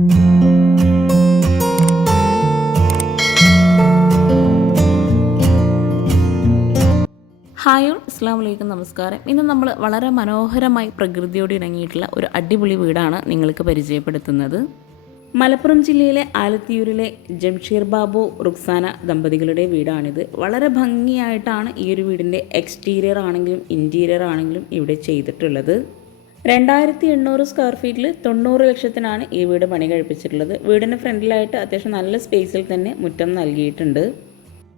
Hi all അസ്സാം വലൈക്കും നമസ്കാരം. ഇന്ന് നമ്മൾ വളരെ മനോഹരമായി പ്രകൃതിയോട് ഇണങ്ങിയിട്ടുള്ള ഒരു അടിപൊളി വീടാണ് നിങ്ങൾക്ക് പരിചയപ്പെടുത്തുന്നത്. മലപ്പുറം ജില്ലയിലെ ആലത്തിയൂരിലെ ജംഷീർ ബാബു റുക്സാന ദമ്പതികളുടെ വീടാണിത്. വളരെ ഭംഗിയായിട്ടാണ് ഈ ഒരു വീടിന്റെ എക്സ്റ്റീരിയർ ആണെങ്കിലും ഇന്റീരിയർ ആണെങ്കിലും ഇവിടെ ചെയ്തിട്ടുള്ളത്. രണ്ടായിരത്തി എണ്ണൂറ് സ്ക്വയർ ഫീറ്റിൽ തൊണ്ണൂറ് ലക്ഷത്തിനാണ് ഈ വീട് പണി കഴിപ്പിച്ചിട്ടുള്ളത്. വീടിന് ഫ്രണ്ടിലായിട്ട് അത്യാവശ്യം നല്ല സ്പേസിൽ തന്നെ മുറ്റം നൽകിയിട്ടുണ്ട്.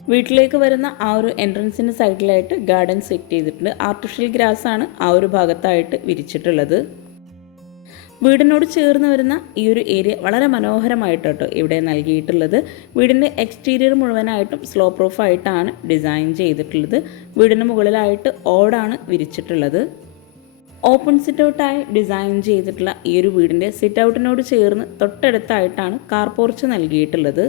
വീട്ടിലേക്ക് വരുന്ന ആ ഒരു എൻട്രൻസിന്റെ സൈഡിലായിട്ട് ഗാർഡൻ സെറ്റ് ചെയ്തിട്ടുണ്ട്. ആർട്ടിഫിഷ്യൽ ഗ്രാസ് ആണ് ആ ഒരു ഭാഗത്തായിട്ട് വിരിച്ചിട്ടുള്ളത്. വീടിനോട് ചേർന്ന് വരുന്ന ഈ ഒരു ഏരിയ വളരെ മനോഹരമായിട്ട് കേട്ടോ ഇവിടെ നൽകിയിട്ടുള്ളത്. വീടിന്റെ എക്സ്റ്റീരിയർ മുഴുവനായിട്ടും സ്ലോ പ്രൂഫായിട്ടാണ് ഡിസൈൻ ചെയ്തിട്ടുള്ളത്. വീടിന് മുകളിലായിട്ട് ഓടാണ് വിരിച്ചിട്ടുള്ളത്. ഓപ്പൺ സിറ്റ് ഔട്ടായി ഡിസൈൻ ചെയ്തിട്ടുള്ള ഈ ഒരു വീടിന്റെ സിറ്റ് ഔട്ടിനോട് ചേർന്ന് തൊട്ടടുത്തായിട്ടാണ് കാർ പോർച്ച് നൽകിയിട്ടുള്ളത്.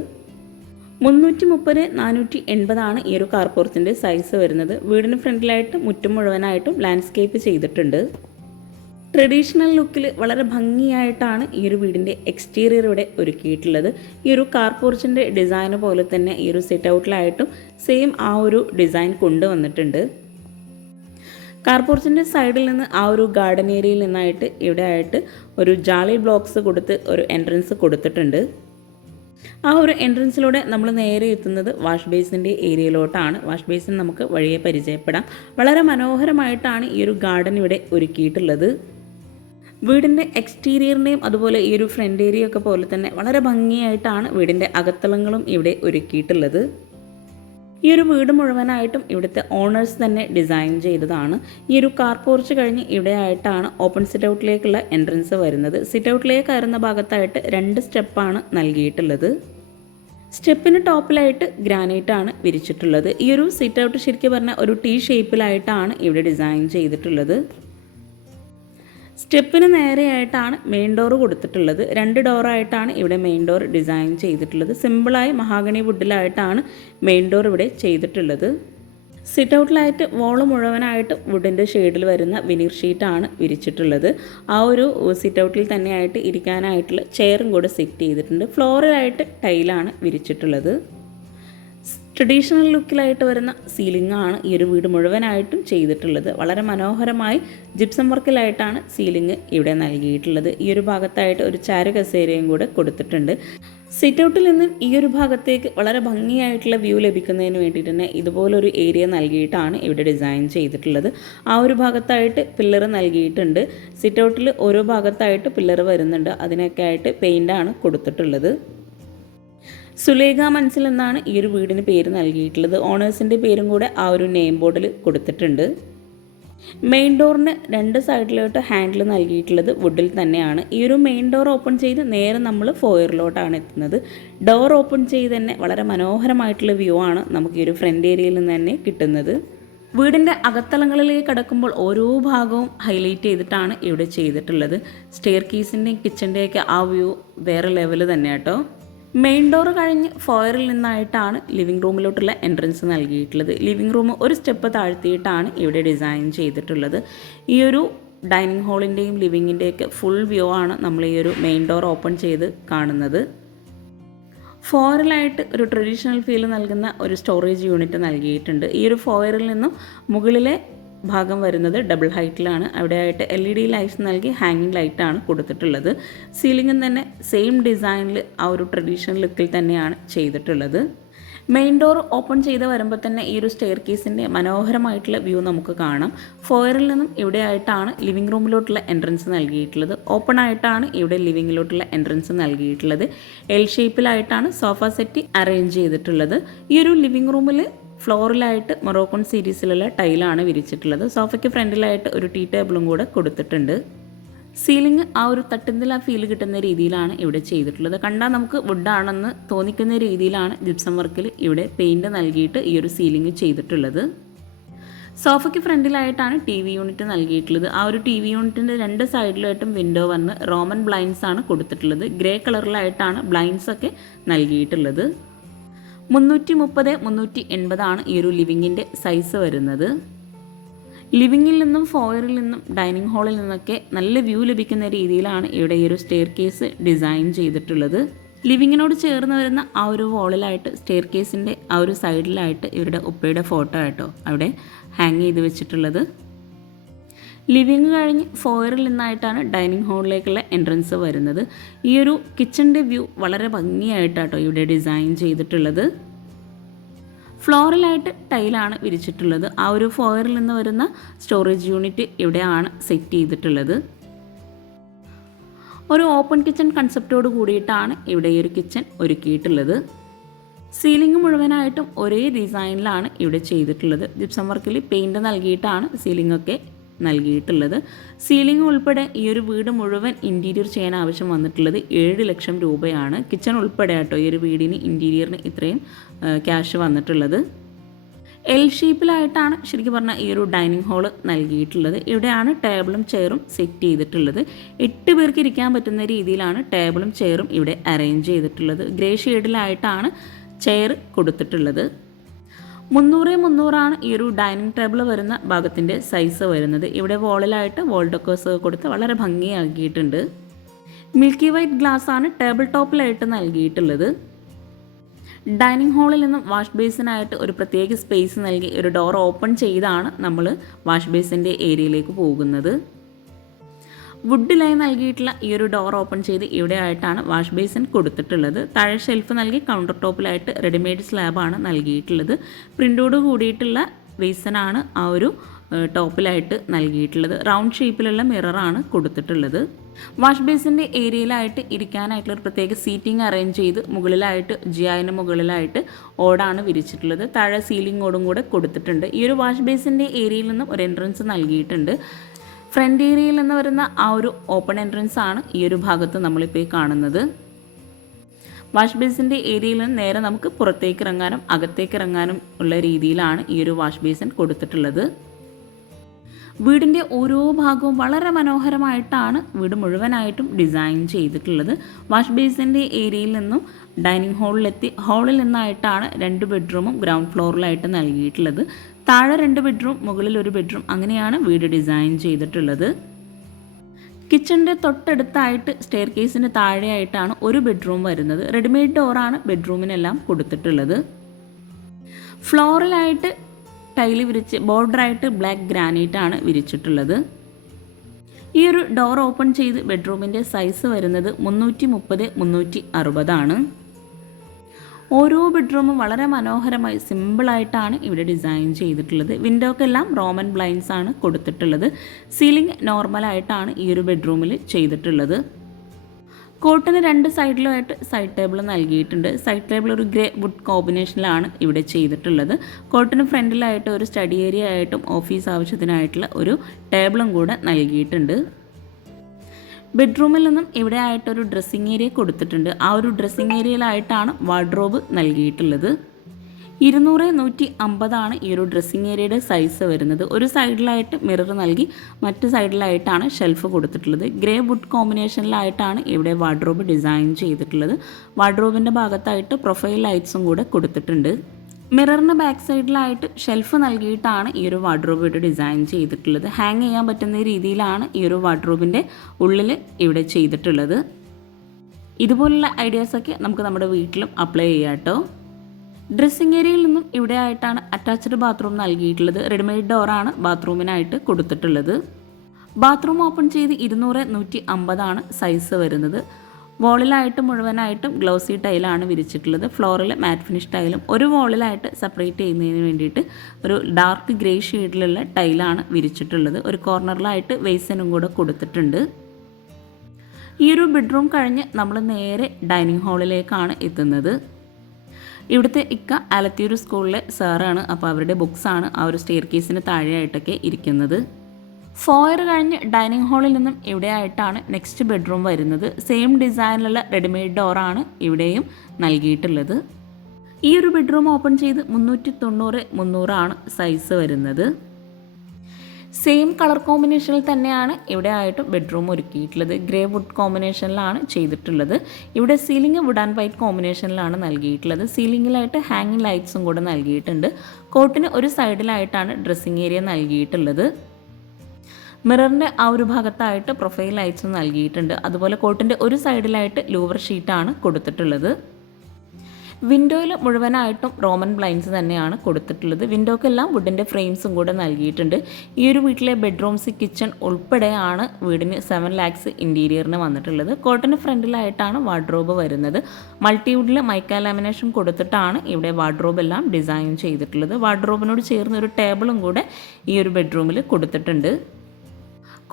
മുന്നൂറ്റി മുപ്പത് നാനൂറ്റി എൺപതാണ് ഈ ഒരു കാർ പോർച്ചിന്റെ സൈസ് വരുന്നത്. വീടിന് ഫ്രണ്ടിലായിട്ട് മുറ്റം മുഴുവനായിട്ടും ലാൻഡ്സ്കേപ്പ് ചെയ്തിട്ടുണ്ട്. ട്രഡീഷണൽ ലുക്കിൽ വളരെ ഭംഗിയായിട്ടാണ് ഈ ഒരു വീടിന്റെ എക്സ്റ്റീരിയർ ഇവിടെ ഒരുക്കിയിട്ടുള്ളത്. ഈ ഒരു കാർ പോർച്ചിന്റെ ഡിസൈൻ പോലെ തന്നെ ഈ ഒരു സിറ്റ് ഔട്ടിലായിട്ടും സെയിം ആ ഒരു ഡിസൈൻ കൊണ്ടുവന്നിട്ടുണ്ട്. കാർ പോർച്ചിന്റെ സൈഡിൽ നിന്ന് ആ ഒരു ഗാർഡൻ ഏരിയയിൽ നിന്നായിട്ട് ഇവിടെ ആയിട്ട് ഒരു ജാളി ബ്ലോക്സ് കൊടുത്ത് ഒരു എൻട്രൻസ് കൊടുത്തിട്ടുണ്ട്. ആ ഒരു എൻട്രൻസിലൂടെ നമ്മൾ നേരെ എത്തുന്നത് വാഷ് ബേസിന്റെ ഏരിയയിലോട്ടാണ്. വാഷ് ബേസിൻ നമുക്ക് വഴിയെ പരിചയപ്പെടാം. വളരെ മനോഹരമായിട്ടാണ് ഈ ഒരു ഗാർഡൻ ഇവിടെ ഒരുക്കിയിട്ടുള്ളത്. വീടിന്റെ എക്സ്റ്റീരിയറിന്റെയും അതുപോലെ ഈ ഒരു ഫ്രണ്ട് ഏരിയ ഒക്കെ പോലെ തന്നെ വളരെ ഭംഗിയായിട്ടാണ് വീടിന്റെ അകത്തളങ്ങളും ഇവിടെ ഒരുക്കിയിട്ടുള്ളത്. ഈ ഒരു വീട് മുഴുവനായിട്ടും ഇവിടുത്തെ ഓണേഴ്സ് തന്നെ ഡിസൈൻ ചെയ്തതാണ്. ഈ ഒരു കാർ പോർച്ച് കഴിഞ്ഞ് ഇവിടെ ആയിട്ടാണ് ഓപ്പൺ സിറ്റ് ഔട്ടിലേക്കുള്ള എൻട്രൻസ് വരുന്നത്. സിറ്റ് ഔട്ടിലേക്ക് കയറുന്ന ഭാഗത്തായിട്ട് രണ്ട് സ്റ്റെപ്പാണ് നൽകിയിട്ടുള്ളത്. സ്റ്റെപ്പിന് ടോപ്പിലായിട്ട് ഗ്രാനൈറ്റ് ആണ് വിരിച്ചിട്ടുള്ളത്. ഈ ഒരു സിറ്റ് ഔട്ട് ശരിക്കും പറഞ്ഞാൽ ഒരു ടീ ഷേപ്പിലായിട്ടാണ് ഇവിടെ ഡിസൈൻ ചെയ്തിട്ടുള്ളത്. സ്റ്റെപ്പിന് നേരെയായിട്ടാണ് മെയിൻ ഡോർ കൊടുത്തിട്ടുള്ളത്. രണ്ട് ഡോറായിട്ടാണ് ഇവിടെ മെയിൻ ഡോർ ഡിസൈൻ ചെയ്തിട്ടുള്ളത്. സിമ്പിളായി മഹാഗണി വുഡിലായിട്ടാണ് മെയിൻ ഡോർ ഇവിടെ ചെയ്തിട്ടുള്ളത്. സിറ്റ് ഔട്ടിലായിട്ട് വോൾ മുഴുവനായിട്ട് വുഡിന്റെ ഷെയ്ഡിൽ വരുന്ന വിനീർ ഷീറ്റാണ് വിരിച്ചിട്ടുള്ളത്. ആ ഒരു സിറ്റ് ഔട്ടിൽ തന്നെയായിട്ട് ഇരിക്കാനായിട്ടുള്ള ചെയറും കൂടെ സെറ്റ് ചെയ്തിട്ടുണ്ട്. ഫ്ലോറിലായിട്ട് ടൈലാണ് വിരിച്ചിട്ടുള്ളത്. ട്രഡീഷണൽ ലുക്കിലായിട്ട് വരുന്ന സീലിംഗ് ആണ് ഈ ഒരു വീട് മുഴുവനായിട്ടും ചെയ്തിട്ടുള്ളത്. വളരെ മനോഹരമായി ജിപ്സം വർക്കിലായിട്ടാണ് സീലിംഗ് ഇവിടെ നൽകിയിട്ടുള്ളത്. ഈ ഒരു ഭാഗത്തായിട്ട് ഒരു ചാരു കസേരയും കൂടെ കൊടുത്തിട്ടുണ്ട്. സിറ്റ് ഔട്ടിൽ നിന്നും ഈ ഒരു ഭാഗത്തേക്ക് വളരെ ഭംഗിയായിട്ടുള്ള വ്യൂ ലഭിക്കുന്നതിന് വേണ്ടിയിട്ട് തന്നെ ഇതുപോലൊരു ഏരിയ നൽകിയിട്ടാണ് ഇവിടെ ഡിസൈൻ ചെയ്തിട്ടുള്ളത്. ആ ഒരു ഭാഗത്തായിട്ട് പില്ലർ നൽകിയിട്ടുണ്ട്. സിറ്റ് ഔട്ടിൽ ഓരോ ഭാഗത്തായിട്ട് പില്ലർ വരുന്നുണ്ട്. അതിനൊക്കെ ആയിട്ട് പെയിന്റാണ് കൊടുത്തിട്ടുള്ളത്. സുലേഖ മനസ്സിൽ എന്നാണ് ഈ ഒരു വീടിന് പേര് നൽകിയിട്ടുള്ളത്. ഓണേഴ്സിന്റെ പേരും കൂടെ ആ ഒരു നെയിം ബോർഡിൽ കൊടുത്തിട്ടുണ്ട്. മെയിൻ ഡോറിന് രണ്ട് സൈഡിലോട്ട് ഹാൻഡിൽ നൽകിയിട്ടുള്ളത് വുഡിൽ തന്നെയാണ്. ഈ ഒരു മെയിൻ ഡോർ ഓപ്പൺ ചെയ്ത് നേരെ നമ്മൾ ഫോയറിലോട്ടാണ് എത്തുന്നത്. ഡോർ ഓപ്പൺ ചെയ്ത് തന്നെ വളരെ മനോഹരമായിട്ടുള്ള വ്യൂ ആണ് നമുക്ക് ഈ ഒരു ഫ്രണ്ട് ഏരിയയിൽ നിന്ന് തന്നെ കിട്ടുന്നത്. വീടിന്റെ അകത്തലങ്ങളിലേക്ക് കടക്കുമ്പോൾ ഓരോ ഭാഗവും ഹൈലൈറ്റ് ചെയ്തിട്ടാണ് ഇവിടെ ചെയ്തിട്ടുള്ളത്. സ്റ്റെയർ കീസിന്റെയും കിച്ചന്റെയൊക്കെ ആ വ്യൂ വേറെ ലെവൽ തന്നെ കേട്ടോ മെയിൻ ഡോർ കഴിഞ്ഞ് ഫോയറിൽ നിന്നായിട്ടാണ് ലിവിംഗ് റൂമിലോട്ടുള്ള എൻട്രൻസ് നൽകിയിട്ടുള്ളത്. ലിവിംഗ് റൂം ഒരു സ്റ്റെപ്പ് താഴ്ത്തിയിട്ടാണ് ഇവിടെ ഡിസൈൻ ചെയ്തിട്ടുള്ളത്. ഈ ഒരു ഡൈനിങ് ഹാളിന്റെയും ലിവിങ്ങിന്റെയൊക്കെ ഫുൾ വ്യൂ ആണ് നമ്മൾ ഈ ഒരു മെയിൻ ഡോർ ഓപ്പൺ ചെയ്ത് കാണുന്നത്. ഫോയറിലായിട്ട് ഒരു ട്രഡീഷണൽ ഫീൽ നൽകുന്ന ഒരു സ്റ്റോറേജ് യൂണിറ്റ് നൽകിയിട്ടുണ്ട്. ഈ ഒരു ഫോയറിൽ നിന്നും മുകളിലെ ഭാഗം വരുന്നത് ഡബിൾ ഹൈറ്റിലാണ് അവിടെയായിട്ട് എൽ ഇ ഡി ലൈറ്റ്സ് നൽകി ഹാങ്ങിങ് ലൈറ്റാണ് കൊടുത്തിട്ടുള്ളത്. സീലിംഗും തന്നെ സെയിം ഡിസൈനിൽ ആ ഒരു ട്രഡീഷണൽ ലുക്കിൽ തന്നെയാണ് ചെയ്തിട്ടുള്ളത്. മെയിൻ ഡോർ ഓപ്പൺ ചെയ്ത് വരുമ്പോൾ തന്നെ ഈ ഒരു സ്റ്റെയർ കേസിന്റെ മനോഹരമായിട്ടുള്ള വ്യൂ നമുക്ക് കാണാം. ഫോയറിൽ നിന്നും ഇവിടെ ആയിട്ടാണ് ലിവിംഗ് റൂമിലോട്ടുള്ള എൻട്രൻസ് നൽകിയിട്ടുള്ളത്. ഓപ്പൺ ആയിട്ടാണ് ഇവിടെ ലിവിങ്ങിലോട്ടുള്ള എൻട്രൻസ് നൽകിയിട്ടുള്ളത്. എൽ ഷേപ്പിലായിട്ടാണ് സോഫ സെറ്റ് അറേഞ്ച് ചെയ്തിട്ടുള്ളത്. ഈ ഒരു ലിവിംഗ് റൂമിൽ ഫ്ലോറിലായിട്ട് മൊറോക്കൺ സീരീസിലുള്ള ടൈലാണ് വിരിച്ചിട്ടുള്ളത്. സോഫയ്ക്ക് ഫ്രണ്ടിലായിട്ട് ഒരു ടീ ടേബിളും കൂടെ കൊടുത്തിട്ടുണ്ട്. സീലിംഗ് ആ ഒരു തട്ടുന്നില ഫീൽ കിട്ടുന്ന രീതിയിലാണ് ഇവിടെ ചെയ്തിട്ടുള്ളത്. കണ്ടാൽ നമുക്ക് വുഡാണെന്ന് തോന്നിക്കുന്ന രീതിയിലാണ് ജിപ്സം വർക്കിൽ ഇവിടെ പെയിന്റ് നൽകിയിട്ട് ഈ ഒരു സീലിംഗ് ചെയ്തിട്ടുള്ളത്. സോഫയ്ക്ക് ഫ്രണ്ടിലായിട്ടാണ് ടി വി യൂണിറ്റ് നൽകിയിട്ടുള്ളത്. ആ ഒരു ടി വി യൂണിറ്റിന്റെ രണ്ട് സൈഡിലായിട്ടും വിൻഡോ വന്ന് റോമൻ ബ്ലൈൻസ് ആണ് കൊടുത്തിട്ടുള്ളത്. ഗ്രേ കളറിലായിട്ടാണ് ബ്ലൈൻസ് ഒക്കെ നൽകിയിട്ടുള്ളത്. മുന്നൂറ്റി മുപ്പത് മുന്നൂറ്റി എൺപതാണ് ഈ ഒരു ലിവിങ്ങിന്റെ സൈസ് വരുന്നത്. ലിവിങ്ങിൽ നിന്നും ഫോയറിൽ നിന്നും ഡൈനിങ് ഹാളിൽ നിന്നൊക്കെ നല്ല വ്യൂ ലഭിക്കുന്ന രീതിയിലാണ് ഇവിടെ ഈ ഒരു സ്റ്റെയർ കേസ് ഡിസൈൻ ചെയ്തിട്ടുള്ളത്. ലിവിങ്ങിനോട് ചേർന്ന് വരുന്ന ആ ഒരു വോളിലായിട്ട് സ്റ്റെയർ കേസിന്റെ ആ ഒരു സൈഡിലായിട്ട് ഇവരുടെ ഉപ്പയുടെ ഫോട്ടോ ആയിട്ടോ അവിടെ ഹാങ് ചെയ്ത് വെച്ചിട്ടുള്ളത്. ലിവിങ് കഴിഞ്ഞ് ഫോയറിൽ നിന്നായിട്ടാണ് ഡൈനിങ് ഹാളിലേക്കുള്ള എൻട്രൻസ് വരുന്നത്. ഈ ഒരു കിച്ചണിന്റെ വ്യൂ വളരെ ഭംഗിയായിട്ടാട്ടോ ഇവിടെ ഡിസൈൻ ചെയ്തിട്ടുള്ളത്. ഫ്ലോറിലായിട്ട് ടൈലാണ് വിരിച്ചിട്ടുള്ളത്. ആ ഒരു ഫോയറിൽ നിന്ന് വരുന്ന സ്റ്റോറേജ് യൂണിറ്റ് ഇവിടെയാണ് സെറ്റ് ചെയ്തിട്ടുള്ളത്. ഒരു ഓപ്പൺ കിച്ചൺ കൺസെപ്റ്റോട് കൂടിയിട്ടാണ് ഇവിടെ ഈ ഒരു കിച്ചൺ ഒരുക്കിയിട്ടുള്ളത്. സീലിംഗ് മുഴുവനായിട്ടും ഒരേ ഡിസൈനിലാണ് ഇവിടെ ചെയ്തിട്ടുള്ളത്. ജിപ്സം വർക്കിൽ പെയിന്റ് നൽകിയിട്ടാണ് സീലിംഗ് ഒക്കെ നൽകിയിട്ടുള്ളത്. സീലിംഗ് ഉൾപ്പെടെ ഈ ഒരു വീട് മുഴുവൻ ഇന്റീരിയർ ചെയ്യാൻ ആവശ്യം വന്നിട്ടുള്ളത് ഏഴ് ലക്ഷം രൂപയാണ്. കിച്ചൺ ഉൾപ്പെടെ കേട്ടോ ഈ ഒരു വീടിന് ഇന്റീരിയറിന് ഇത്രയും ക്യാഷ് വന്നിട്ടുള്ളത്. എൽ ഷേപ്പിലായിട്ടാണ് ശരിക്കും പറഞ്ഞാൽ ഈ ഒരു ഡൈനിങ് ഹാൾ നൽകിയിട്ടുള്ളത്. ഇവിടെയാണ് ടേബിളും ചെയറും സെറ്റ് ചെയ്തിട്ടുള്ളത്. എട്ട് പേർക്ക് ഇരിക്കാൻ പറ്റുന്ന രീതിയിലാണ് ടേബിളും ചെയറും ഇവിടെ അറേഞ്ച് ചെയ്തിട്ടുള്ളത്. ഗ്രേ ഷെയ്ഡിലായിട്ടാണ് ചെയർ കൊടുത്തിട്ടുള്ളത്. മുന്നൂറ് മുന്നൂറാണ് ഈ ഒരു ഡൈനിങ് ടേബിൾ വരുന്ന ഭാഗത്തിന്റെ സൈസ് വരുന്നത്. ഇവിടെ വോളിലായിട്ട് വോൾ ഡെക്കേഴ്സ് കൊടുത്ത് വളരെ ഭംഗിയാക്കിയിട്ടുണ്ട് മിൽക്കി വൈറ്റ് ഗ്ലാസ് ആണ് ടേബിൾ ടോപ്പിലായിട്ട് നൽകിയിട്ടുള്ളത്. ഡൈനിങ് ഹാളിൽ നിന്നും വാഷ് ബേസിനായിട്ട് ഒരു പ്രത്യേക സ്പേസ് നൽകി ഒരു ഡോർ ഓപ്പൺ ചെയ്താണ് നമ്മൾ വാഷ് ബേസിന്റെ ഏരിയയിലേക്ക് പോകുന്നത്. വുഡിലായി നൽകിയിട്ടുള്ള ഈ ഒരു ഡോർ ഓപ്പൺ ചെയ്ത് ഇവിടെ ആയിട്ടാണ് വാഷ് ബേസിൻ കൊടുത്തിട്ടുള്ളത്. താഴെ ഷെൽഫ് നൽകി കൗണ്ടർ ടോപ്പിലായിട്ട് റെഡിമെയ്ഡ് സ്ലാബാണ് നൽകിയിട്ടുള്ളത്. പ്രിന്റോട് കൂടിയിട്ടുള്ള ബേസനാണ് ആ ഒരു ടോപ്പിലായിട്ട് നൽകിയിട്ടുള്ളത്. റൗണ്ട് ഷേപ്പിലുള്ള മിററാണ് കൊടുത്തിട്ടുള്ളത്. വാഷ് ബേസിന്റെ ഏരിയയിലായിട്ട് ഇരിക്കാനായിട്ടുള്ള ഒരു പ്രത്യേക സീറ്റിംഗ് അറേഞ്ച് ചെയ്ത് മുകളിലായിട്ട് ജിയായിന് മുകളിലായിട്ട് ഓടാണ് വിരിച്ചിട്ടുള്ളത്. താഴെ സീലിംഗ് ഓടും കൂടെ കൊടുത്തിട്ടുണ്ട്. ഈ ഒരു വാഷ് ബേസിന്റെ ഏരിയയിൽ നിന്നും ഒരു എൻട്രൻസ് നൽകിയിട്ടുണ്ട്. ഫ്രണ്ട് ഏരിയയിൽ നിന്ന് വരുന്ന ആ ഒരു ഓപ്പൺ എൻട്രൻസ് ആണ് ഈ ഒരു ഭാഗത്ത് നമ്മളിപ്പോൾ കാണുന്നത്. വാഷ് ബേസിന്റെ ഏരിയയിൽ നിന്ന് നേരെ നമുക്ക് പുറത്തേക്ക് ഇറങ്ങാനും അകത്തേക്ക് ഇറങ്ങാനും ഉള്ള രീതിയിലാണ് ഈ ഒരു വാഷ് ബേസിൻ കൊടുത്തിട്ടുള്ളത്. വീടിന്റെ ഓരോ ഭാഗവും വളരെ മനോഹരമായിട്ടാണ് വീട് മുഴുവനായിട്ടും ഡിസൈൻ ചെയ്തിട്ടുള്ളത്. വാഷ് ബേസിന്റെ ഏരിയയിൽ നിന്നും ഡൈനിങ് ഹാളിലെത്തി ഹാളിൽ നിന്നായിട്ടാണ് രണ്ട് ബെഡ്റൂമും ഗ്രൗണ്ട് ഫ്ലോറിലായിട്ട് നൽകിയിട്ടുള്ളത്. താഴെ രണ്ട് ബെഡ്റൂം മുകളിൽ ഒരു ബെഡ്റൂം അങ്ങനെയാണ് വീട് ഡിസൈൻ ചെയ്തിട്ടുള്ളത്. കിച്ചണിന്റെ തൊട്ടടുത്തായിട്ട് സ്റ്റെയർ കേസിന് താഴെയായിട്ടാണ് ഒരു ബെഡ്റൂം വരുന്നത്. റെഡിമെയ്ഡ് ഡോറാണ് ബെഡ്റൂമിനെല്ലാം കൊടുത്തിട്ടുള്ളത്. ഫ്ലോറിലായിട്ട് ടൈൽ വിരിച്ച് ബോർഡറായിട്ട് ബ്ലാക്ക് ഗ്രാനൈറ്റ് ആണ് വിരിച്ചിട്ടുള്ളത്. ഈ ഒരു ഡോർ ഓപ്പൺ ചെയ്ത് ബെഡ്റൂമിന്റെ സൈസ് വരുന്നത് മുന്നൂറ്റി മുപ്പത് മുന്നൂറ്റി അറുപതാണ്. ഓരോ ബെഡ്റൂമും വളരെ മനോഹരമായി സിമ്പിളായിട്ടാണ് ഇവിടെ ഡിസൈൻ ചെയ്തിട്ടുള്ളത്. വിൻഡോക്കെല്ലാം റോമൻ ബ്ലൈൻസ് ആണ് കൊടുത്തിട്ടുള്ളത്. സീലിംഗ് നോർമലായിട്ടാണ് ഈ ഒരു ബെഡ്റൂമിൽ ചെയ്തിട്ടുള്ളത്. കോട്ടിന് രണ്ട് സൈഡിലുമായിട്ട് സൈഡ് ടേബിൾ നൽകിയിട്ടുണ്ട്. സൈഡ് ടേബിൾ ഒരു ഗ്രേ വുഡ് കോമ്പിനേഷനിലാണ് ഇവിടെ ചെയ്തിട്ടുള്ളത്. കോട്ടിന് ഫ്രണ്ടിലായിട്ട് ഒരു സ്റ്റഡി ഏരിയ ആയിട്ടും ഓഫീസ് ആവശ്യത്തിനായിട്ടുള്ള ഒരു ടേബിളും കൂടെ നൽകിയിട്ടുണ്ട്. ബെഡ്റൂമിൽ നിന്നും ഇവിടെ ആയിട്ടൊരു ഡ്രസ്സിങ് ഏരിയ കൊടുത്തിട്ടുണ്ട്. ആ ഒരു ഡ്രസ്സിങ് ഏരിയയിലായിട്ടാണ് വാർഡ്രോബ് നൽകിയിട്ടുള്ളത്. ഇരുന്നൂറ് നൂറ്റി അമ്പതാണ് ഈ ഒരു ഡ്രസ്സിങ് ഏരിയയുടെ സൈസ് വരുന്നത്. ഒരു സൈഡിലായിട്ട് മിറർ നൽകി മറ്റു സൈഡിലായിട്ടാണ് ഷെൽഫ് കൊടുത്തിട്ടുള്ളത്. ഗ്രേ വുഡ് കോമ്പിനേഷനിലായിട്ടാണ് ഇവിടെ വാർഡ്രോബ് ഡിസൈൻ ചെയ്തിട്ടുള്ളത്. വാർഡ്രോബിന്റെ ഭാഗത്തായിട്ട് പ്രൊഫൈൽ ലൈറ്റ്സും കൂടെ കൊടുത്തിട്ടുണ്ട്. മിററിന് ബാക്ക് സൈഡിലായിട്ട് ഷെൽഫ് നൽകിയിട്ടാണ് ഈ ഒരു വാർഡ്രോബ് ഇവിടെ ഡിസൈൻ ചെയ്തിട്ടുള്ളത്. ഹാങ് ചെയ്യാൻ പറ്റുന്ന രീതിയിലാണ് ഈ ഒരു വാർഡ്രോബിന്റെ ഉള്ളിൽ ഇവിടെ ചെയ്തിട്ടുള്ളത്. ഇതുപോലുള്ള ഐഡിയാസൊക്കെ നമുക്ക് നമ്മുടെ വീട്ടിലും അപ്ലൈ ചെയ്യാം കേട്ടോ ഡ്രസ്സിംഗ് ഏരിയയിൽ നിന്നും ഇവിടെ ആയിട്ടാണ് അറ്റാച്ച്ഡ് ബാത്റൂം നൽകിയിട്ടുള്ളത്. റെഡിമെയ്ഡ് ഡോറാണ് ബാത്റൂമിനായിട്ട് കൊടുത്തിട്ടുള്ളത്. ബാത്റൂം ഓപ്പൺ ചെയ്ത് ഇരുന്നൂറ് നൂറ്റി അമ്പതാണ് സൈസ് വരുന്നത്. വോളിലായിട്ട് മുഴുവനായിട്ടും ഗ്ലൗസി ടൈലാണ് വിരിച്ചിട്ടുള്ളത്. ഫ്ലോറിൽ മാറ്റ് ഫിനിഷ് ടൈലും ഒരു വോളിലായിട്ട് സെപ്പറേറ്റ് ചെയ്യുന്നതിന് വേണ്ടിയിട്ട് ഒരു ഡാർക്ക് ഗ്രേ ഷെയ്ഡിലുള്ള ടൈലാണ് വിരിച്ചിട്ടുള്ളത്. ഒരു കോർണറിലായിട്ട് വെയ്സനും കൂടെ കൊടുത്തിട്ടുണ്ട്. ഈ ഒരു ബെഡ്റൂം കഴിഞ്ഞ് നമ്മൾ നേരെ ഡൈനിങ് ഹാളിലേക്കാണ് എത്തുന്നത്. ഇവിടുത്തെ ഇക്ക അലത്തിയൂർ സ്കൂളിലെ സാറാണ്. അപ്പോൾ അവരുടെ ബുക്സാണ് ആ ഒരു സ്റ്റെയർ കേസിന് താഴെയായിട്ടൊക്കെ ഇരിക്കുന്നത്. ഫോയർ കഴിഞ്ഞ് ഡൈനിങ് ഹാളിൽ നിന്നും ഇവിടെയായിട്ടാണ് നെക്സ്റ്റ് ബെഡ്റൂം വരുന്നത്. സെയിം ഡിസൈനിലുള്ള റെഡിമെയ്ഡ് ഡോറാണ് ഇവിടെയും നൽകിയിട്ടുള്ളത്. ഈ ഒരു ബെഡ്റൂം ഓപ്പൺ ചെയ്ത് മുന്നൂറ്റി തൊണ്ണൂറ് മുന്നൂറാണ് സൈസ് വരുന്നത്. സെയിം കളർ കോമ്പിനേഷനിൽ തന്നെയാണ് ഇവിടെ ആയിട്ടും ബെഡ്റൂം ഒരുക്കിയിട്ടുള്ളത്. ഗ്രേ വുഡ് കോമ്പിനേഷനിലാണ് ചെയ്തിട്ടുള്ളത്. ഇവിടെ സീലിംഗ് വുഡ് ആൻഡ് വൈറ്റ് കോമ്പിനേഷനിലാണ് നൽകിയിട്ടുള്ളത്. സീലിംഗിലായിട്ട് ഹാങ്ങിങ് ലൈറ്റ്സും കൂടെ നൽകിയിട്ടുണ്ട്. കോട്ടിന് ഒരു സൈഡിലായിട്ടാണ് ഡ്രസ്സിങ് ഏരിയ നൽകിയിട്ടുള്ളത്. മിററിന്റെ ആ ഒരു ഭാഗത്തായിട്ട് പ്രൊഫൈൽ അയച്ചു നൽകിയിട്ടുണ്ട്. അതുപോലെ കോട്ടിന്റെ ഒരു സൈഡിലായിട്ട് ലൂവർ ഷീറ്റാണ് കൊടുത്തിട്ടുള്ളത്. വിൻഡോയിൽ മുഴുവനായിട്ടും റോമൻ ബ്ലൈൻസ് തന്നെയാണ് കൊടുത്തിട്ടുള്ളത്. വിൻഡോക്കെല്ലാം വുഡിന്റെ ഫ്രെയിംസും കൂടെ നൽകിയിട്ടുണ്ട്. ഈ ഒരു വീട്ടിലെ ബെഡ്റൂംസ് കിച്ചൺ ഉൾപ്പെടെയാണ് വീടിന് സെവൻ ലാക്സ് ഇന്റീരിയറിന് വന്നിട്ടുള്ളത്. കോട്ടന് ഫ്രണ്ടിലായിട്ടാണ് വാർഡ്രോബ് വരുന്നത്. മൾട്ടിവുഡിൽ മൈക്ക ലാമിനേഷൻ കൊടുത്തിട്ടാണ് ഇവിടെ വാർഡ്രോബ് എല്ലാം ഡിസൈൻ ചെയ്തിട്ടുള്ളത്. വാർഡ്രോബിനോട് ചേർന്ന് ഒരു ടേബിളും കൂടെ ഈ ഒരു ബെഡ്റൂമിൽ കൊടുത്തിട്ടുണ്ട്.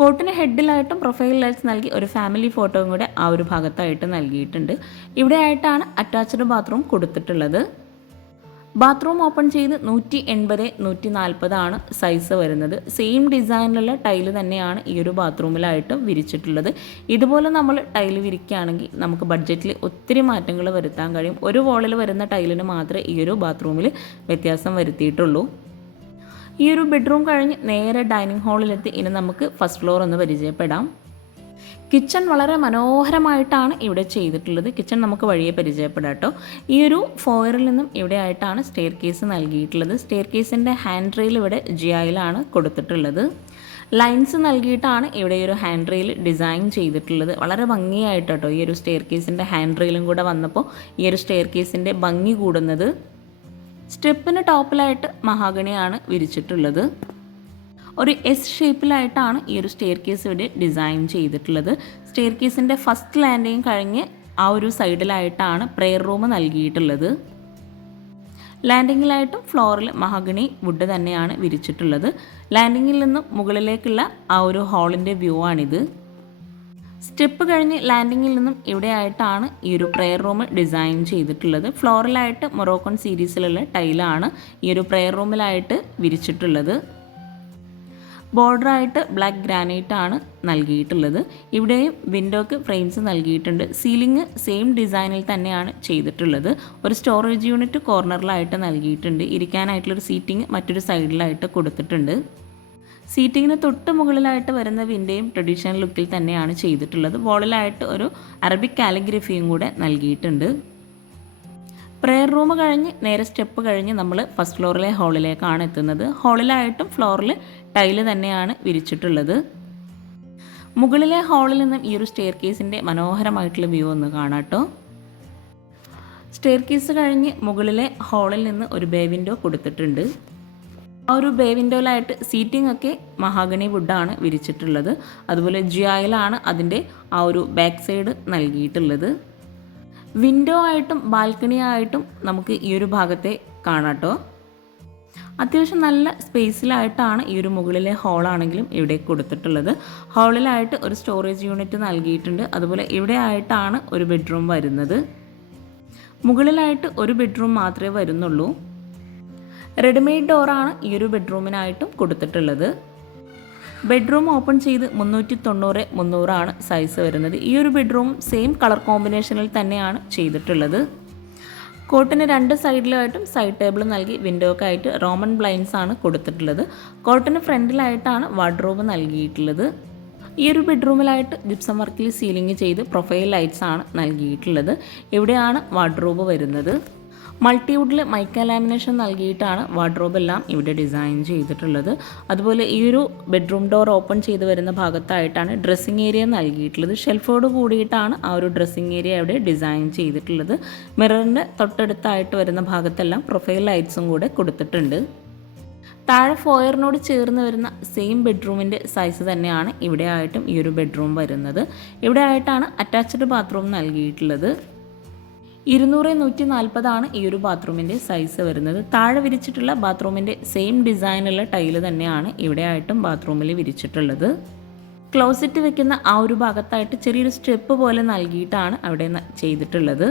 കോട്ടിന് ഹെഡിലായിട്ടും പ്രൊഫൈൽ ലൈറ്റ്സ് നൽകി ഒരു ഫാമിലി ഫോട്ടോയും കൂടെ ആ ഒരു ഭാഗത്തായിട്ട് നൽകിയിട്ടുണ്ട്. ഇവിടെ ആയിട്ടാണ് അറ്റാച്ച്ഡ് ബാത്റൂം കൊടുത്തിട്ടുള്ളത്. ബാത്റൂം ഓപ്പൺ ചെയ്ത് നൂറ്റി എൺപത് നൂറ്റി നാൽപ്പതാണ് സൈസ് വരുന്നത്. സെയിം ഡിസൈനിലുള്ള ടൈൽ തന്നെയാണ് ഈ ഒരു ബാത്റൂമിലായിട്ട് വിരിച്ചിട്ടുള്ളത്. ഇതുപോലെ നമ്മൾ ടൈൽ വിരിക്കുകയാണെങ്കിൽ നമുക്ക് ബഡ്ജറ്റിൽ ഒത്തിരി മാറ്റങ്ങൾ വരുത്താൻ കഴിയും. ഒരു വോളിൽ വരുന്ന ടൈലിന് മാത്രമേ ഈ ഒരു ബാത്റൂമിൽ വ്യത്യാസം വരുത്തിയിട്ടുള്ളൂ. ഈ ഒരു ബെഡ്റൂം കഴിഞ്ഞ് നേരെ ഡൈനിങ് ഹാളിലെത്തി ഇനി നമുക്ക് ഫസ്റ്റ് ഫ്ലോർ ഒന്ന് പരിചയപ്പെടാം. കിച്ചൺ വളരെ മനോഹരമായിട്ടാണ് ഇവിടെ ചെയ്തിട്ടുള്ളത്. കിച്ചൺ നമുക്ക് വഴിയെ പരിചയപ്പെടാം കേട്ടോ ഈ ഒരു ഫോയറിൽ നിന്നും ഇവിടെ ആയിട്ടാണ് സ്റ്റെയർ കേസ് നൽകിയിട്ടുള്ളത്. സ്റ്റെയർ കേസിന്റെ ഹാൻഡ് റെയിൽ ഇവിടെ ജിയായിലാണ് കൊടുത്തിട്ടുള്ളത്. ലൈൻസ് നൽകിയിട്ടാണ് ഇവിടെ ഒരു ഹാൻഡ് റെയിൽ ഡിസൈൻ ചെയ്തിട്ടുള്ളത്. വളരെ ഭംഗിയായിട്ട് കേട്ടോ ഈ ഒരു സ്റ്റെയർ കേസിന്റെ ഹാൻഡ് റെയിലും കൂടെ വന്നപ്പോൾ ഈ ഒരു സ്റ്റെയർ കേസിന്റെ ഭംഗി കൂടുന്നത്. സ്റ്റെപ്പിന് ടോപ്പിലായിട്ട് മഹാഗണിയാണ് വിരിച്ചിട്ടുള്ളത്. ഒരു എസ് ഷേപ്പിലായിട്ടാണ് ഈ ഒരു സ്റ്റെയർ കേസ് ഇവിടെ ഡിസൈൻ ചെയ്തിട്ടുള്ളത്. സ്റ്റെയർ കേസിന്റെ ഫസ്റ്റ് ലാൻഡിങ് കഴിഞ്ഞ് ആ ഒരു സൈഡിലായിട്ടാണ് പ്രെയർ റൂം നൽകിയിട്ടുള്ളത്. ലാൻഡിങ്ങിലായിട്ടും ഫ്ലോറിൽ മഹാഗണി വുഡ് തന്നെയാണ് വിരിച്ചിട്ടുള്ളത്. ലാൻഡിങ്ങിൽ നിന്നും മുകളിലേക്കുള്ള ആ ഒരു ഹാളിന്റെ വ്യൂ ആണിത്. സ്റ്റെപ്പ് കഴിഞ്ഞ് ലാൻഡിങ്ങിൽ നിന്നും ഇവിടെ ആയിട്ടാണ് ഈ ഒരു പ്രെയർ റൂം ഡിസൈൻ ചെയ്തിട്ടുള്ളത്. ഫ്ലോറിലായിട്ട് മൊറോക്കൺ സീരീസിലുള്ള ടൈലാണ് ഈ ഒരു പ്രെയർ റൂമിലായിട്ട് വിരിച്ചിട്ടുള്ളത്. ബോർഡറായിട്ട് ബ്ലാക്ക് ഗ്രാനൈറ്റ് ആണ് നൽകിയിട്ടുള്ളത്. ഇവിടെയും വിൻഡോക്ക് ഫ്രെയിംസ് നൽകിയിട്ടുണ്ട്. സീലിംഗ് സെയിം ഡിസൈനിൽ തന്നെയാണ് ചെയ്തിട്ടുള്ളത്. ഒരു സ്റ്റോറേജ് യൂണിറ്റ് കോർണറിലായിട്ട് നൽകിയിട്ടുണ്ട്. ഇരിക്കാനായിട്ടുള്ളൊരു സീറ്റിംഗ് മറ്റൊരു സൈഡിലായിട്ട് കൊടുത്തിട്ടുണ്ട്. സീറ്റിങ്ങിന് തൊട്ട് മുകളിലായിട്ട് വരുന്ന വിന്റെയും ട്രഡീഷണൽ ലുക്കിൽ തന്നെയാണ് ചെയ്തിട്ടുള്ളത്. വോളിലായിട്ട് ഒരു അറബിക് കാലിഗ്രഫിയും കൂടെ നൽകിയിട്ടുണ്ട്. പ്രെയർ റൂം കഴിഞ്ഞ് നേരെ സ്റ്റെപ്പ് കഴിഞ്ഞ് നമ്മൾ ഫസ്റ്റ് ഫ്ലോറിലെ ഹാളിലേക്കാണ് എത്തുന്നത്. ഹാളിലായിട്ടും ഫ്ലോറിൽ ടൈൽ തന്നെയാണ് വിരിച്ചിട്ടുള്ളത്. മുകളിലെ ഹാളിൽ നിന്നും ഈ ഒരു സ്റ്റെയർ കേസിന്റെ മനോഹരമായിട്ടുള്ള വ്യൂ ഒന്ന് കാണാട്ടോ സ്റ്റെയർ കേസ് കഴിഞ്ഞ് മുകളിലെ ഹാളിൽ നിന്ന് ഒരു ബേ വിൻഡോ കൊടുത്തിട്ടുണ്ട്. ആ ഒരു ബേ വിൻഡോയിലായിട്ട് സീറ്റിംഗ് ഒക്കെ മഹാഗണി വുഡാണ് വിരിച്ചിട്ടുള്ളത്. അതുപോലെ ജിയായിലാണ് അതിന്റെ ആ ഒരു ബാക്ക് സൈഡ് നൽകിയിട്ടുള്ളത്. വിൻഡോ ആയിട്ടും ബാൽക്കണി ആയിട്ടും നമുക്ക് ഈ ഒരു ഭാഗത്തെ കാണാട്ടോ അത്യാവശ്യം നല്ല സ്പേസിലായിട്ടാണ് ഈ ഒരു മുകളിലെ ഹോളാണെങ്കിലും ഇവിടെ കൊടുത്തിട്ടുള്ളത്. ഹോളിലായിട്ട് ഒരു സ്റ്റോറേജ് യൂണിറ്റ് നൽകിയിട്ടുണ്ട്. അതുപോലെ ഇവിടെ ആയിട്ടാണ് ഒരു ബെഡ്റൂം വരുന്നത്. മുകളിലായിട്ട് ഒരു ബെഡ്റൂം മാത്രമേ വരുന്നുള്ളൂ. റെഡിമെയ്ഡ് ഡോറാണ് ഈ ഒരു ബെഡ്റൂമിനായിട്ടും കൊടുത്തിട്ടുള്ളത്. ബെഡ്റൂം ഓപ്പൺ ചെയ്ത് മുന്നൂറ്റി തൊണ്ണൂറ് മുന്നൂറാണ് സൈസ് വരുന്നത്. ഈ ഒരു ബെഡ്റൂം സെയിം കളർ കോമ്പിനേഷനിൽ തന്നെയാണ് ചെയ്തിട്ടുള്ളത്. കോട്ടിന് രണ്ട് സൈഡിലായിട്ടും സൈഡ് ടേബിൾ നൽകി വിൻഡോക്ക് ആയിട്ട് റോമൻ ബ്ലൈൻസ് ആണ് കൊടുത്തിട്ടുള്ളത്. കോട്ടിന് ഫ്രണ്ടിലായിട്ടാണ് വാർഡ്രോബ് നൽകിയിട്ടുള്ളത്. ഈ ഒരു ബെഡ്റൂമിലായിട്ട് ജിപ്സം വർക്കിൽ സീലിംഗ് ചെയ്ത് പ്രൊഫൈൽ ലൈറ്റ്സ് ആണ് നൽകിയിട്ടുള്ളത്. ഇവിടെയാണ് വാർഡ്രോബ് വരുന്നത്. മൾട്ടിവുഡിൽ മൈക്ക ലാമിനേഷൻ നൽകിയിട്ടാണ് വാർഡ്രോബ് എല്ലാം ഇവിടെ ഡിസൈൻ ചെയ്തിട്ടുള്ളത്. അതുപോലെ ഈ ഒരു ബെഡ്റൂം ഡോർ ഓപ്പൺ ചെയ്ത് വരുന്ന ഭാഗത്തായിട്ടാണ് ഡ്രസ്സിങ് ഏരിയ നൽകിയിട്ടുള്ളത്. ഷെൽഫോട് കൂടിയിട്ടാണ് ആ ഒരു ഡ്രസ്സിങ് ഏരിയ അവിടെ ഡിസൈൻ ചെയ്തിട്ടുള്ളത്. മിററിന്റെ തൊട്ടടുത്തായിട്ട് വരുന്ന ഭാഗത്തെല്ലാം പ്രൊഫൈൽ ലൈറ്റ്സും കൂടെ കൊടുത്തിട്ടുണ്ട്. താഴെ ഫോയറിനോട് ചേർന്ന് വരുന്ന സെയിം ബെഡ്റൂമിന്റെ സൈസ് തന്നെയാണ് ഇവിടെ ആയിട്ടും ഈ ഒരു ബെഡ്റൂം വരുന്നത്. ഇവിടെ ആയിട്ടാണ് അറ്റാച്ച്ഡ് ബാത്റൂം നൽകിയിട്ടുള്ളത്. ഇരുന്നൂറ് നൂറ്റി നാൽപ്പതാണ് ഈ ഒരു ബാത്റൂമിന്റെ സൈസ് വരുന്നത്. താഴെ വിരിച്ചിട്ടുള്ള ബാത്റൂമിന്റെ സെയിം ഡിസൈനുള്ള ടൈൽ തന്നെയാണ് ഇവിടെ ആയിട്ടും ബാത്റൂമിൽ വിരിച്ചിട്ടുള്ളത്. ക്ലോസറ്റ് വെക്കുന്ന ആ ഒരു ഭാഗത്തായിട്ട് ചെറിയൊരു സ്റ്റെപ്പ് പോലെ നൽകിയിട്ടാണ് അവിടെ ചെയ്തിട്ടുള്ളത്.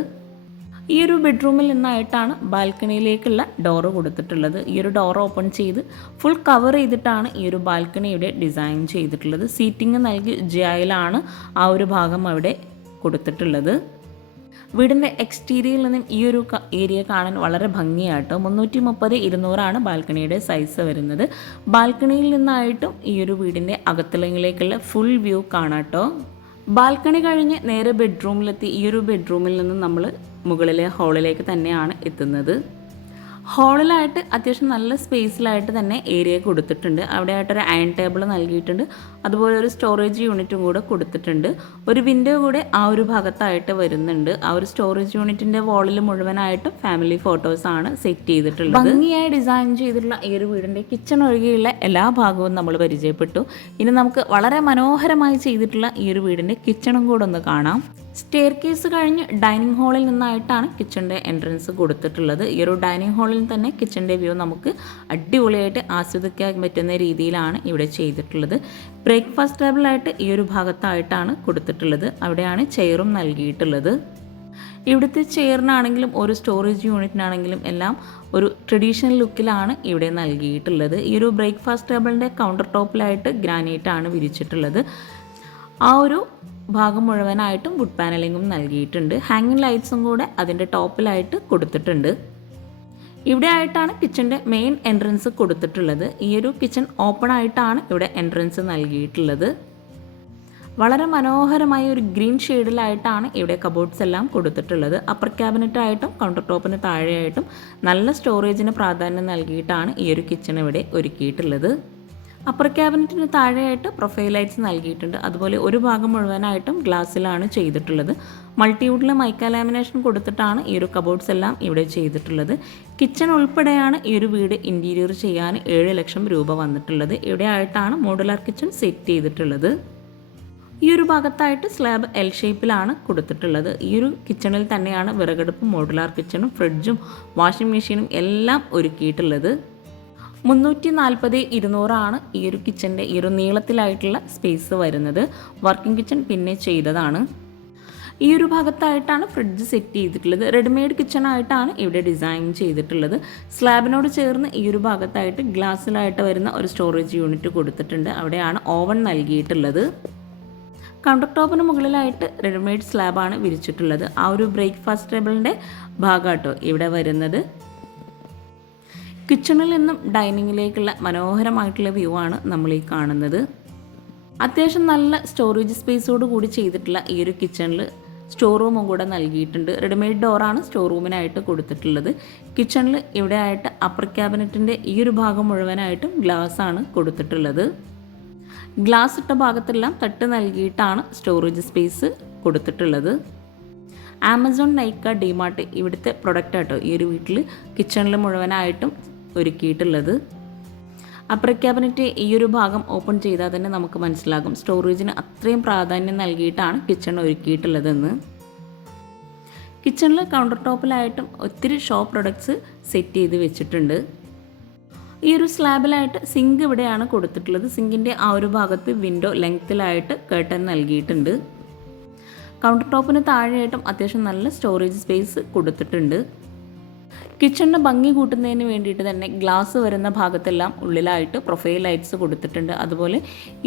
ഈ ഒരു ബെഡ്റൂമിൽ നിന്നായിട്ടാണ് ബാൽക്കണിയിലേക്കുള്ള ഡോറ് കൊടുത്തിട്ടുള്ളത്. ഈ ഒരു ഡോർ ഓപ്പൺ ചെയ്ത് ഫുൾ കവർ ചെയ്തിട്ടാണ് ഈ ഒരു ബാൽക്കണിയുടെ ഡിസൈൻ ചെയ്തിട്ടുള്ളത്. സീറ്റിംഗ് നൽകി ജയിലാണ് ആ ഒരു ഭാഗം അവിടെ കൊടുത്തിട്ടുള്ളത്. വീടിന്റെ എക്സ്റ്റീരിയറിൽ നിന്നും ഈ ഒരു ഏരിയ കാണാൻ വളരെ ഭംഗിയാട്ടോ. മുന്നൂറ്റി മുപ്പത് ഇരുന്നൂറാണ് ബാൽക്കണിയുടെ സൈസ് വരുന്നത്. ബാൽക്കണിയിൽ നിന്നായിട്ടും ഈ ഒരു വീടിന്റെ അകത്തളങ്ങളിലേക്കുള്ള ഫുൾ വ്യൂ കാണാട്ടോ. ബാൽക്കണി കഴിഞ്ഞ് നേരെ ബെഡ്റൂമിലെത്തി ഈ ഒരു ബെഡ്റൂമിൽ നിന്ന് നമ്മൾ മുകളിലെ ഹാളിലേക്ക് തന്നെയാണ് എത്തുന്നത്. ഹാളിലായിട്ട് അത്യാവശ്യം നല്ല സ്പേസിലായിട്ട് തന്നെ ഏരിയ കൊടുത്തിട്ടുണ്ട്. അവിടെ ആയിട്ടൊരു അയൺ ടേബിൾ നൽകിയിട്ടുണ്ട്. അതുപോലെ ഒരു സ്റ്റോറേജ് യൂണിറ്റും കൂടെ കൊടുത്തിട്ടുണ്ട്. ഒരു വിൻഡോ കൂടെ ആ ഒരു ഭാഗത്തായിട്ട് വരുന്നുണ്ട്. ആ ഒരു സ്റ്റോറേജ് യൂണിറ്റിന്റെ വാളിൽ മുഴുവനായിട്ടും ഫാമിലി ഫോട്ടോസ് ആണ് സെറ്റ് ചെയ്തിട്ടുള്ളത്. ഭംഗിയായി ഡിസൈൻ ചെയ്തിട്ടുള്ള ഈ ഒരു വീടിന്റെ കിച്ചൺ ഒഴികെയുള്ള എല്ലാ ഭാഗവും നമ്മൾ പരിചയപ്പെട്ടു. ഇനി നമുക്ക് വളരെ മനോഹരമായി ചെയ്തിട്ടുള്ള ഈ ഒരു വീടിന്റെ കിച്ചണും കൂടെ ഒന്ന് കാണാം. സ്റ്റെയർ കേസ് കഴിഞ്ഞ് ഡൈനിങ് ഹാളിൽ നിന്നായിട്ടാണ് കിച്ചണിന്റെ എൻട്രൻസ് കൊടുത്തിട്ടുള്ളത്. ഈ ഒരു ഡൈനിങ് ഹാളിൽ തന്നെ കിച്ചണിന്റെ വ്യൂ നമുക്ക് അടിപൊളിയായിട്ട് ആസ്വദിക്കാൻ പറ്റുന്ന രീതിയിലാണ് ഇവിടെ ചെയ്തിട്ടുള്ളത്. ബ്രേക്ക്ഫാസ്റ്റ് ടേബിളായിട്ട് ഈ ഒരു ഭാഗത്തായിട്ടാണ് കൊടുത്തിട്ടുള്ളത്. അവിടെയാണ് ചെയറും നൽകിയിട്ടുള്ളത്. ഇവിടുത്തെ ചെയറിനാണെങ്കിലും ഒരു സ്റ്റോറേജ് യൂണിറ്റിനാണെങ്കിലും എല്ലാം ഒരു ട്രഡീഷണൽ ലുക്കിലാണ് ഇവിടെ നൽകിയിട്ടുള്ളത്. ഈ ഒരു ബ്രേക്ക്ഫാസ്റ്റ് ടേബിളിന്റെ കൗണ്ടർ ടോപ്പിലായിട്ട് ഗ്രാനൈറ്റ് ആണ് വിരിച്ചിട്ടുള്ളത്. ആ ഒരു ഭാഗം മുഴുവനായിട്ടും വുഡ് പാനലിങ്ങും നൽകിയിട്ടുണ്ട്. ഹാങ്ങിങ് ലൈറ്റ്സും കൂടെ അതിന്റെ ടോപ്പിലായിട്ട് കൊടുത്തിട്ടുണ്ട്. ഇവിടെ ആയിട്ടാണ് കിച്ചന്റെ മെയിൻ എൻട്രൻസ് കൊടുത്തിട്ടുള്ളത്. ഈ ഒരു കിച്ചൺ ഓപ്പൺ ആയിട്ടാണ് ഇവിടെ എൻട്രൻസ് നൽകിയിട്ടുള്ളത്. വളരെ മനോഹരമായ ഒരു ഗ്രീൻ ഷെയ്ഡിലായിട്ടാണ് ഇവിടെ കബോർഡ്സ് എല്ലാം കൊടുത്തിട്ടുള്ളത്. അപ്പർ ക്യാബിനറ്റ് ആയിട്ടും കൗണ്ടർ ടോപ്പിന് താഴെയായിട്ടും നല്ല സ്റ്റോറേജിന് പ്രാധാന്യം നൽകിയിട്ടാണ് ഈ ഒരു കിച്ചൺ ഇവിടെ ഒരുക്കിയിട്ടുള്ളത്. അപ്പർ ക്യാബിനറ്റിന് താഴെയായിട്ട് പ്രൊഫൈൽ ലൈറ്റ്സ് നൽകിയിട്ടുണ്ട്. അതുപോലെ ഒരു ഭാഗം മുഴുവനായിട്ടും ഗ്ലാസ്സിലാണ് ചെയ്തിട്ടുള്ളത്. മൾട്ടിവുഡിൽ മൈക്ക ലാമിനേഷൻ കൊടുത്തിട്ടാണ് ഈ ഒരു കബോർഡ്സ് എല്ലാം ഇവിടെ ചെയ്തിട്ടുള്ളത്. കിച്ചൺ ഉൾപ്പെടെയാണ് ഈ ഒരു വീട് ഇന്റീരിയർ ചെയ്യാൻ ഏഴ് ലക്ഷം രൂപ വന്നിട്ടുള്ളത്. ഇവിടെ ആയിട്ടാണ് മോഡുലാർ കിച്ചൺ സെറ്റ് ചെയ്തിട്ടുള്ളത്. ഈ ഒരു ഭാഗത്തായിട്ട് സ്ലാബ് എൽ ഷേപ്പിലാണ് കൊടുത്തിട്ടുള്ളത്. ഈ ഒരു കിച്ചണിൽ തന്നെയാണ് വിറകടുപ്പും മോഡുലാർ കിച്ചണും ഫ്രിഡ്ജും വാഷിംഗ് മെഷീനും എല്ലാം ഒരുക്കിയിട്ടുള്ളത്. മുന്നൂറ്റി നാൽപ്പത് ഇരുന്നൂറാണ് ഈ ഒരു കിച്ചന്റെ ഈ ഒരു നീളത്തിലായിട്ടുള്ള സ്പേസ് വരുന്നത്. വർക്കിംഗ് കിച്ചൺ പിന്നെ ചെയ്തതാണ്. ഈ ഒരു ഭാഗത്തായിട്ടാണ് ഫ്രിഡ്ജ് സെറ്റ് ചെയ്തിട്ടുള്ളത്. റെഡിമെയ്ഡ് കിച്ചൺ ആയിട്ടാണ് ഇവിടെ ഡിസൈൻ ചെയ്തിട്ടുള്ളത്. സ്ലാബിനോട് ചേർന്ന് ഈ ഒരു ഭാഗത്തായിട്ട് ഗ്ലാസ്സിലായിട്ട് വരുന്ന ഒരു സ്റ്റോറേജ് യൂണിറ്റ് കൊടുത്തിട്ടുണ്ട്. അവിടെയാണ് ഓവൺ നൽകിയിട്ടുള്ളത്. കൗണ്ടർ ടോപ്പിന് മുകളിലായിട്ട് റെഡിമെയ്ഡ് സ്ലാബാണ് വിരിച്ചിട്ടുള്ളത്. ആ ഒരു ബ്രേക്ക്ഫാസ്റ്റ് ടേബിളിന്റെ ഭാഗമാട്ടോ ഇവിടെ വരുന്നത്. കിച്ചണിൽ നിന്നും ഡൈനിങ്ങിലേക്കുള്ള മനോഹരമായിട്ടുള്ള വ്യൂ ആണ് നമ്മൾ ഈ കാണുന്നത്. അത്യാവശ്യം നല്ല സ്റ്റോറേജ് സ്പേസോട് കൂടി ചെയ്തിട്ടുള്ള ഈ ഒരു കിച്ചണിൽ സ്റ്റോർ റൂമും കൂടെ നൽകിയിട്ടുണ്ട്. റെഡിമെയ്ഡ് ഡോറാണ് സ്റ്റോർ റൂമിനായിട്ട് കൊടുത്തിട്ടുള്ളത്. കിച്ചണിൽ ഇവിടെ ആയിട്ട് അപ്പർ ക്യാബിനറ്റിന്റെ ഈ ഒരു ഭാഗം മുഴുവനായിട്ടും ഗ്ലാസ് ആണ് കൊടുത്തിട്ടുള്ളത്. ഗ്ലാസ് ഇട്ട ഭാഗത്തെല്ലാം തട്ട് നൽകിയിട്ടാണ് സ്റ്റോറേജ് സ്പേസ് കൊടുത്തിട്ടുള്ളത്. ആമസോൺ നൈക്ക ഡിമാർട്ട് ഇവിടുത്തെ പ്രൊഡക്റ്റ് ആട്ടോ ഈ ഒരു വീട്ടിൽ കിച്ചണിൽ മുഴുവനായിട്ടും ഒരുക്കിയിട്ടുള്ളത്. അപ്പർ ക്യാബിനറ്റ് ഈ ഒരു ഭാഗം ഓപ്പൺ ചെയ്താൽ തന്നെ നമുക്ക് മനസ്സിലാകും. സ്റ്റോറേജിന് അത്രയും പ്രാധാന്യം നൽകിയിട്ടാണ് കിച്ചൺ ഒരുക്കിയിട്ടുള്ളതെന്ന്. കിച്ചണിൽ കൗണ്ടർ ടോപ്പിലായിട്ടും ഒത്തിരി ഷോ പ്രൊഡക്ട്സ് സെറ്റ് ചെയ്ത് വെച്ചിട്ടുണ്ട്. ഈ ഒരു സ്ലാബിലായിട്ട് സിങ്ക് ഇവിടെയാണ് കൊടുത്തിട്ടുള്ളത്. സിങ്കിന്റെ ആ ഒരു ഭാഗത്ത് വിൻഡോ ലെങ്ത്തിലായിട്ട് കേട്ടൻ നൽകിയിട്ടുണ്ട്. കൗണ്ടർ ടോപ്പിന് താഴെയായിട്ടും അത്യാവശ്യം നല്ല സ്റ്റോറേജ് സ്പേസ് കൊടുത്തിട്ടുണ്ട്. കിച്ചണിന് ഭംഗി കൂട്ടുന്നതിന് വേണ്ടിയിട്ട് തന്നെ ഗ്ലാസ് വരുന്ന ഭാഗത്തെല്ലാം ഉള്ളിലായിട്ട് പ്രൊഫൈൽ ലൈറ്റ്സ് കൊടുത്തിട്ടുണ്ട്. അതുപോലെ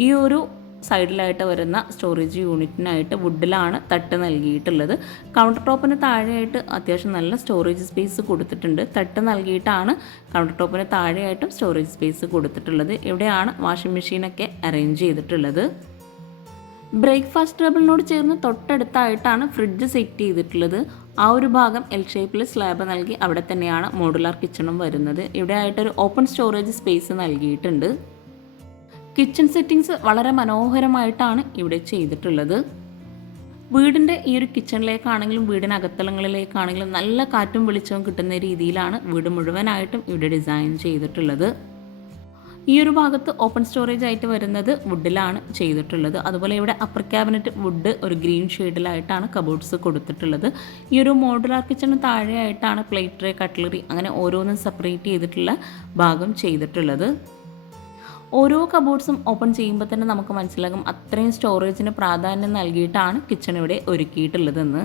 ഈ ഒരു സൈഡിലായിട്ട് വരുന്ന സ്റ്റോറേജ് യൂണിറ്റിനായിട്ട് വുഡിലാണ് തട്ട് നൽകിയിട്ടുള്ളത്. കൗണ്ടർ ടോപ്പിന് താഴെയായിട്ട് അത്യാവശ്യം നല്ല സ്റ്റോറേജ് സ്പേസ് കൊടുത്തിട്ടുണ്ട്. തട്ട് നൽകിയിട്ടാണ് കൗണ്ടർ ടോപ്പിന് താഴെയായിട്ടും സ്റ്റോറേജ് സ്പേസ് കൊടുത്തിട്ടുള്ളത്. ഇവിടെയാണ് വാഷിംഗ് മെഷീനൊക്കെ അറേഞ്ച് ചെയ്തിട്ടുള്ളത്? ബ്രേക്ക്ഫാസ്റ്റ് ടേബിളിനോട് ചേർന്ന് തൊട്ടടുത്തായിട്ടാണ് ഫ്രിഡ്ജ് സെറ്റ് ചെയ്തിട്ടുള്ളത്. ആ ഒരു ഭാഗം എൽ ഷേപ്പിൽ സ്ലാബ് നൽകി അവിടെ തന്നെയാണ് മോഡുലാർ കിച്ചണും വരുന്നത്. ഇവിടെ ആയിട്ടൊരു ഓപ്പൺ സ്റ്റോറേജ് സ്പേസ് നൽകിയിട്ടുണ്ട്. കിച്ചൺ സെറ്റിങ്സ് വളരെ മനോഹരമായിട്ടാണ് ഇവിടെ ചെയ്തിട്ടുള്ളത്. വീടിന്റെ ഈ ഒരു കിച്ചണിലേക്കാണെങ്കിലും വീടിന് അകത്തളങ്ങളിലേക്കാണെങ്കിലും നല്ല കാറ്റും വെളിച്ചവും കിട്ടുന്ന രീതിയിലാണ് വീട് മുഴുവനായിട്ടും ഇവിടെ ഡിസൈൻ ചെയ്തിട്ടുള്ളത്. ഈ ഒരു ഭാഗത്ത് ഓപ്പൺ സ്റ്റോറേജ് ആയിട്ട് വരുന്നത് വുഡിലാണ് ചെയ്തിട്ടുള്ളത്. അതുപോലെ ഇവിടെ അപ്പർ ക്യാബിനറ്റ് വുഡ് ഒരു ഗ്രീൻ ഷെയ്ഡിലായിട്ടാണ് കബോർഡ്സ് കൊടുത്തിട്ടുള്ളത്. ഈ ഒരു മോഡുലാർ കിച്ചണ് താഴെയായിട്ടാണ് പ്ലേറ്റ് കട്ട്ലറി അങ്ങനെ ഓരോന്നും സെപ്പറേറ്റ് ചെയ്തിട്ടുള്ള ഭാഗം ചെയ്തിട്ടുള്ളത്. ഓരോ കബോർഡ്സും ഓപ്പൺ ചെയ്യുമ്പോൾ തന്നെ നമുക്ക് മനസ്സിലാകും അത്രയും സ്റ്റോറേജിന് പ്രാധാന്യം നൽകിയിട്ടാണ് കിച്ചൺ ഇവിടെ ഒരുക്കിയിട്ടുള്ളതെന്ന്.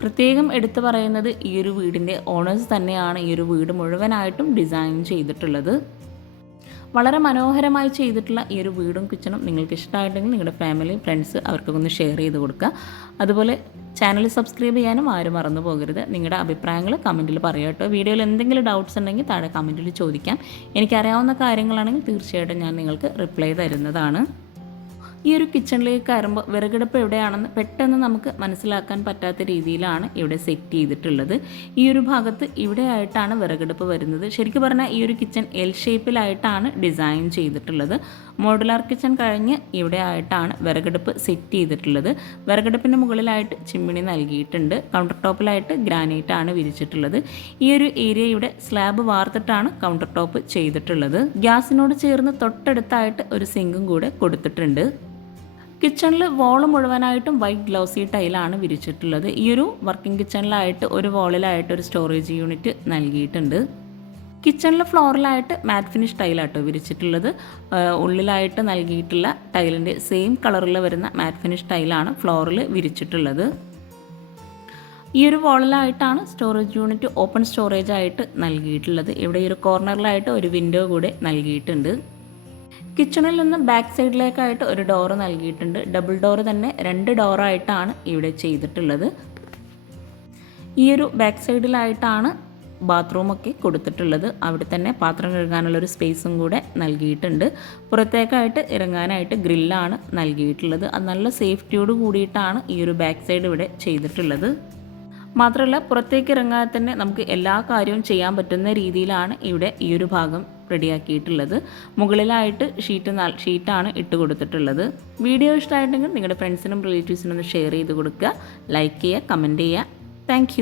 പ്രത്യേകം എടുത്തു പറയുന്നത് ഈ ഒരു വീടിന്റെ ഓണേഴ്സ് തന്നെയാണ് ഈ ഒരു വീട് മുഴുവനായിട്ടും ഡിസൈൻ ചെയ്തിട്ടുള്ളത്. വളരെ മനോഹരമായി ചെയ്തിട്ടുള്ള ഈ ഒരു വീടും കിച്ചണും നിങ്ങൾക്ക് ഇഷ്ടമായിട്ടുണ്ടെങ്കിൽ നിങ്ങളുടെ ഫാമിലി ഫ്രണ്ട്സ് അവർക്കൊക്കെ ഷെയർ ചെയ്ത് കൊടുക്കുക. അതുപോലെ ചാനൽ സബ്സ്ക്രൈബ് ചെയ്യാനും ആരും മറന്നു പോകരുത്. നിങ്ങളുടെ അഭിപ്രായങ്ങൾ കമന്റിൽ പറയാം കേട്ടോ. വീഡിയോയിൽ എന്തെങ്കിലും ഡൗട്ട്സ് ഉണ്ടെങ്കിൽ താഴെ കമന്റിൽ ചോദിക്കാം. എനിക്കറിയാവുന്ന കാര്യങ്ങളാണെങ്കിൽ തീർച്ചയായിട്ടും ഞാൻ നിങ്ങൾക്ക് റിപ്ലൈ തരുന്നതാണ്. ഈ ഒരു കിച്ചണിലേക്ക് കയറുമ്പോൾ വിറകടുപ്പ് എവിടെയാണെന്ന് പെട്ടെന്ന് നമുക്ക് മനസ്സിലാക്കാൻ പറ്റാത്ത രീതിയിലാണ് ഇവിടെ സെറ്റ് ചെയ്തിട്ടുള്ളത്. ഈ ഒരു ഭാഗത്ത് ഇവിടെ ആയിട്ടാണ് വിറകടുപ്പ് വരുന്നത്. ശരിക്കും പറഞ്ഞാൽ ഈ ഒരു കിച്ചൺ എൽ ഷേപ്പിലായിട്ടാണ് ഡിസൈൻ ചെയ്തിട്ടുള്ളത്. മോഡുലാർ കിച്ചൺ കഴിഞ്ഞ് ഇവിടെ ആയിട്ടാണ് വിറകടുപ്പ് സെറ്റ് ചെയ്തിട്ടുള്ളത്. വിറകടുപ്പിന്റെ മുകളിലായിട്ട് ചിമ്മിണി നൽകിയിട്ടുണ്ട്. കൗണ്ടർ ടോപ്പിലായിട്ട് ഗ്രാനൈറ്റ് ആണ് വിരിച്ചിട്ടുള്ളത്. ഈ ഒരു ഏരിയയുടെ സ്ലാബ് വാർത്തിട്ടാണ് കൗണ്ടർ ടോപ്പ് ചെയ്തിട്ടുള്ളത്. ഗ്യാസിനോട് ചേർന്ന് തൊട്ടടുത്തായിട്ട് ഒരു സിങ്കും കൂടെ കൊടുത്തിട്ടുണ്ട്. കിച്ചണിൽ വോൾ മുഴുവനായിട്ടും വൈറ്റ് ഗ്ലൗസി ടൈലാണ് വിരിച്ചിട്ടുള്ളത്. ഈ ഒരു വർക്കിംഗ് കിച്ചണിലായിട്ട് ഒരു വോളിലായിട്ട് ഒരു സ്റ്റോറേജ് യൂണിറ്റ് നൽകിയിട്ടുണ്ട്. കിച്ചണിലെ ഫ്ലോറിലായിട്ട് മാറ്റ് ഫിനിഷ് ടൈലാട്ടോ വിരിച്ചിട്ടുള്ളത്. ഉള്ളിലായിട്ട് നൽകിയിട്ടുള്ള ടൈലിന്റെ സെയിം കളറിൽ വരുന്ന മാറ്റ് ഫിനിഷ് ടൈലാണ് ഫ്ലോറിൽ വിരിച്ചിട്ടുള്ളത്. ഈ ഒരു വോളിലായിട്ടാണ് സ്റ്റോറേജ് യൂണിറ്റ് ഓപ്പൺ സ്റ്റോറേജ് ആയിട്ട് നൽകിയിട്ടുള്ളത്. ഇവിടെ ഈ ഒരു കോർണറിലായിട്ട് ഒരു വിൻഡോ കൂടെ നൽകിയിട്ടുണ്ട്. കിച്ചണിൽ നിന്ന് ബാക്ക് സൈഡിലേക്കായിട്ട് ഒരു ഡോറ് നൽകിയിട്ടുണ്ട്. ഡബിൾ ഡോറ് തന്നെ രണ്ട് ഡോറായിട്ടാണ് ഇവിടെ ചെയ്തിട്ടുള്ളത്. ഈ ഒരു ബാക്ക് സൈഡിലായിട്ടാണ് ബാത്റൂമൊക്കെ കൊടുത്തിട്ടുള്ളത്. അവിടെ തന്നെ പാത്രം കഴുകാനുള്ള ഒരു സ്പേസും കൂടെ നൽകിയിട്ടുണ്ട്. പുറത്തേക്കായിട്ട് ഇറങ്ങാനായിട്ട് ഗ്രില്ലാണ് നൽകിയിട്ടുള്ളത്. അത് നല്ല സേഫ്റ്റിയോട് കൂടിയിട്ടാണ് ഈ ഒരു ബാക്ക് സൈഡ് ഇവിടെ ചെയ്തിട്ടുള്ളത്. മാത്രമല്ല പുറത്തേക്ക് ഇറങ്ങാതെ തന്നെ നമുക്ക് എല്ലാ കാര്യവും ചെയ്യാൻ പറ്റുന്ന രീതിയിലാണ് ഇവിടെ ഈ ഒരു ഭാഗം റെഡിയാക്കിയിട്ടുള്ളത്. മുകളിലായിട്ട് ഷീറ്റ് ഷീറ്റാണ് ഇട്ട് കൊടുത്തിട്ടുള്ളത്. വീഡിയോ ഇഷ്ടമായിട്ടുണ്ടെങ്കിൽ നിങ്ങളുടെ ഫ്രണ്ട്സിനും റിലേറ്റീവ്സിനും ഒന്ന് ഷെയർ ചെയ്ത് കൊടുക്കുക. ലൈക്ക് ചെയ്യുക കമന്റ് ചെയ്യുക. താങ്ക്